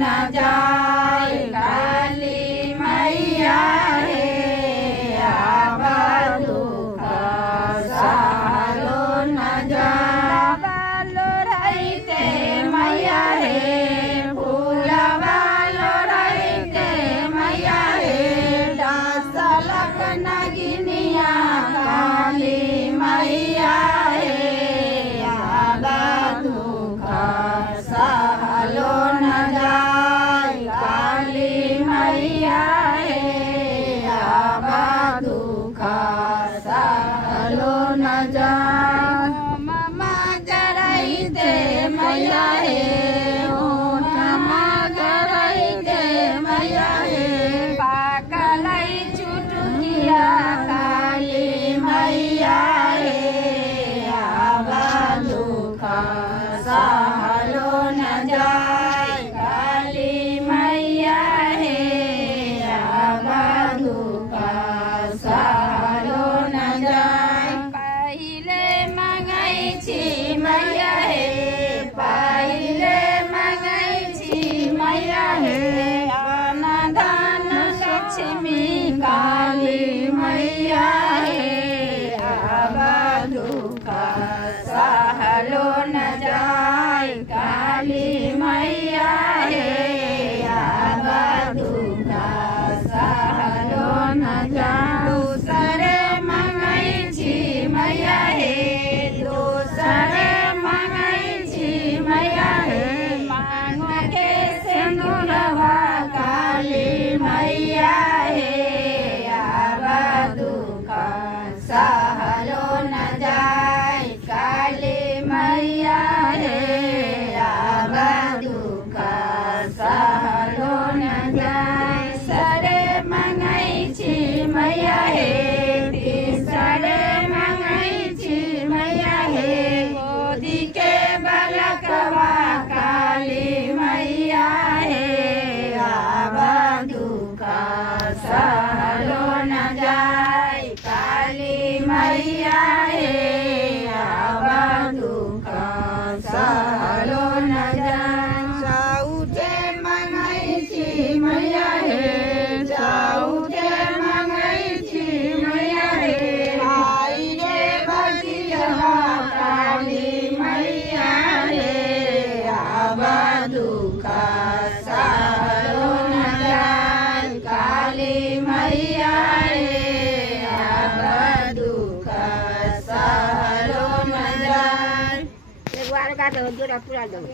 न जाए काली मैया हे अब दुख सहलो न जाए बालो रहते मैया हे फूलवालो रहते मैया हे डासलक नगिनिया काली मैया हे अब दुख सहलो न जाए काली मैया हे अब दुख सहलो न जाए ममा जराइते मैया हे ममा जराइते मैया हे पाकलै चुटुकिया काली मैया हे अब दुख सहलो न जाए काली मैया हे अब दुख सहलो न जाए पहिले मंगै छी मैया हे पहिले मंगै छी मैया हे अन्न धन लक्ष्मी काली मैया हे अब दुख सहलो न जाए काली मैया हे अब दुख सहलो न जाए दूसरे मंगै छी मैया हे दूसरे मंगै छी मैया हे मांग के सिंदूरवा काली मैया हे अब दुख सहलो न जाए काली मैया हे अब दुख सहलो न जाए सरे मंगै छी मैया हे तीसरे मंगै छी मैया हे गोदी के बालकवा काली मैया हे अब दुख सहलो न जाए काली मैया हे अब दुख सहलो न जाए साउथे मंगै छी मैया हे साउथे मंगै छी मैया हे आई रे बटिया काली मैया हे अब दुख सहलो न जाए काली मैया हे अब दुख सहलो न जाए एक बार का तो जोड़ा पूरा दो।